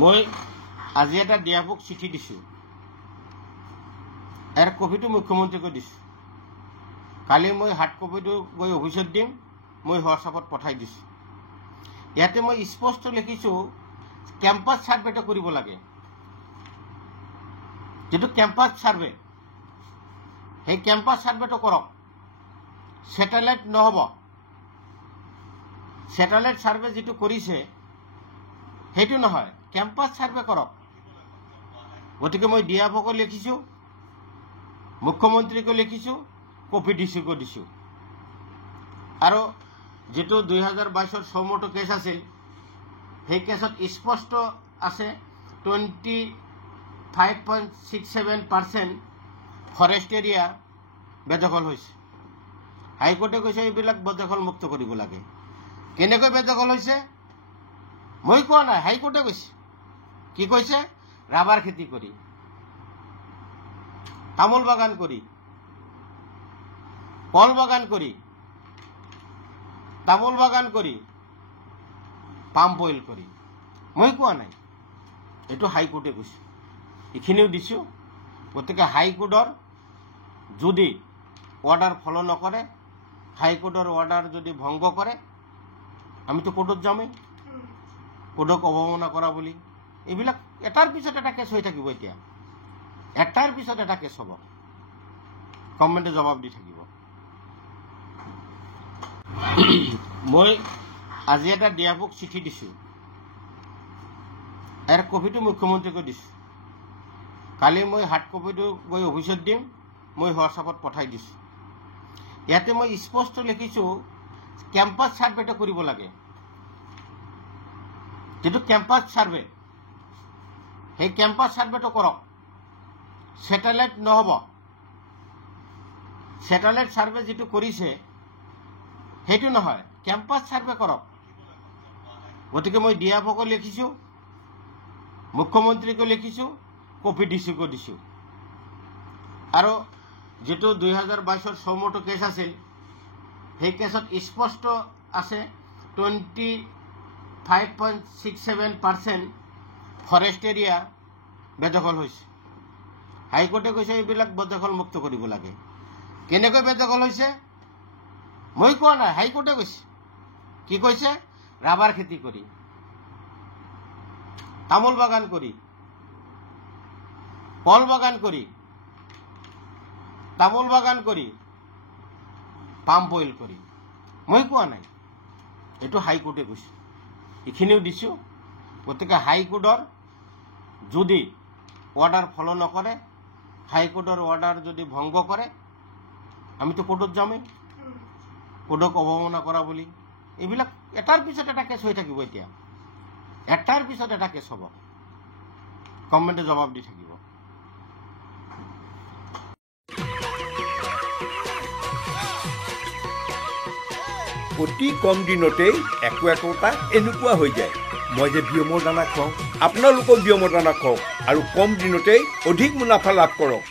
মই আজি এটা দিয়াপক চিঠি দিছোঁ। ইয়াৰ কপিটো মুখ্যমন্ত্ৰীক দিছোঁ। কালি মই হাৰ্ড কপিটো গৈ অফিচত দিম, মই হোৱাটছআপত পঠাই দিছোঁ। ইয়াতে মই স্পষ্ট লিখিছোঁ কেম্পাছ ছাৰ্ভেটো কৰিব লাগে। যিটো কেম্পাছ ছাৰ্ভে, সেই কেম্পাছ ছাৰ্ভেটো কৰক। ছেটেলাইট নহ'ব। ছেটেলাইট ছাৰ্ভে যিটো কৰিছে সেইটো নহয়, কেম্পাছ ছাৰ্ভে কৰক। গতিকে মই ডিএফঅ'কো লিখিছোঁ, মুখ্যমন্ত্ৰীকো লিখিছোঁ, কপি ডিচিকো দিছোঁ। আৰু যিটো 2022 চৌমটো কেছ আছিল, সেই কেছত স্পষ্ট আছে 25.67% ফৰেষ্ট এৰিয়া বেদখল হৈছে। হাইকোৰ্টে কৈছে এইবিলাক বেদখল মুক্ত কৰিব লাগে। কেনেকৈ বেদখল হৈছে মই কোৱা নাই, হাইকোৰ্টে কৈছে। কি কৈছে? ৰাবাৰ খেতি কৰি, তামোল বাগান কৰি, কল বাগান কৰি, তামোল বাগান কৰি, পাম অইল কৰি। মই কোৱা নাই, এইটো হাইকোৰ্টে কৈছে। এইখিনিও দিছোঁ। গতিকে হাইকোৰ্টৰ যদি অৰ্ডাৰ ফলো নকৰে, হাইকোৰ্টৰ অৰ্ডাৰ যদি ভংগ কৰে, আমিতো কোৰ্টত যামেই, কোৰ্টক অৱমাননা কৰা বুলি। এইবিলাক এটাৰ পিছত এটা কেছ হৈ থাকিব। এতিয়া এটাৰ পিছত এটা কেছ হ'ব, গভৰ্ণমেণ্টে জবাব দি থাকিব। মই আজি এটা দিয়াপক চিঠি দিছোঁ। ইয়াৰ কপিটো মুখ্যমন্ত্ৰীক দিছোঁ। কালি মই হাৰ্ড কপিটো গৈ অফিচত দিম, মই হোৱাটছআপত পঠাই দিছোঁ। ইয়াতে মই স্পষ্ট লিখিছোঁ কেম্পাছ ছাৰ্ভেটো কৰিব লাগে। যিটো কেম্পাছ ছাৰ্ভে, সেই কেম্পাছ ছাৰ্ভেটো কৰক। ছেটেলাইট নহ'ব। ছেটেলাইট ছাৰ্ভে যিটো কৰিছে সেইটো নহয়, কেম্পাছ ছাৰ্ভে কৰক। গতিকে মই ডিএফঅ'কো লিখিছোঁ, মুখ্যমন্ত্ৰীকো লিখিছোঁ, কপি ডিচিকো দিছোঁ। আৰু যিটো 2022 চৌমটো কেছ আছিল, সেই কেছত স্পষ্ট আছে 25.67% ফৰেষ্ট এৰিয়া বেদখল হৈছে। হাইকোৰ্টে কৈছে এইবিলাক বেদখল মুক্ত কৰিব লাগে। কেনেকৈ বেদখল হৈছে মই কোৱা নাই, হাইকোৰ্টে কৈছে। কি কৈছে? ৰাবাৰ খেতি কৰি, তামোল বাগান কৰি, কল বাগান কৰি, তামোল বাগান কৰি, পাম অইল কৰি। মই কোৱা নাই, এইটো হাইকোৰ্টে কৈছে। এইখিনিও দিছোঁ। গতিকে হাইকোৰ্টৰ যদি অৰ্ডাৰ ফলো নকৰে, হাইকোৰ্টৰ অৰ্ডাৰ যদি ভংগ কৰে, আমিতো কোৰ্টত যামেই, কোৰ্টক অৱমাননা কৰা বুলি। এইবিলাক এটাৰ পিছত এটা কেছ হৈ থাকিব। এতিয়া এটাৰ পিছত এটা কেছ হ'ব, গভৰ্ণমেণ্টে জবাব দি থাকিব। অতি কম দিনতেই একোটা এনেকুৱা হৈ যায়। মই যে বিয়মৰ দানা খুৱাওঁ, আপোনালোকেও বিয়মৰ দানা খুৱাওক আৰু কম দিনতেই অধিক মুনাফা লাভ কৰক।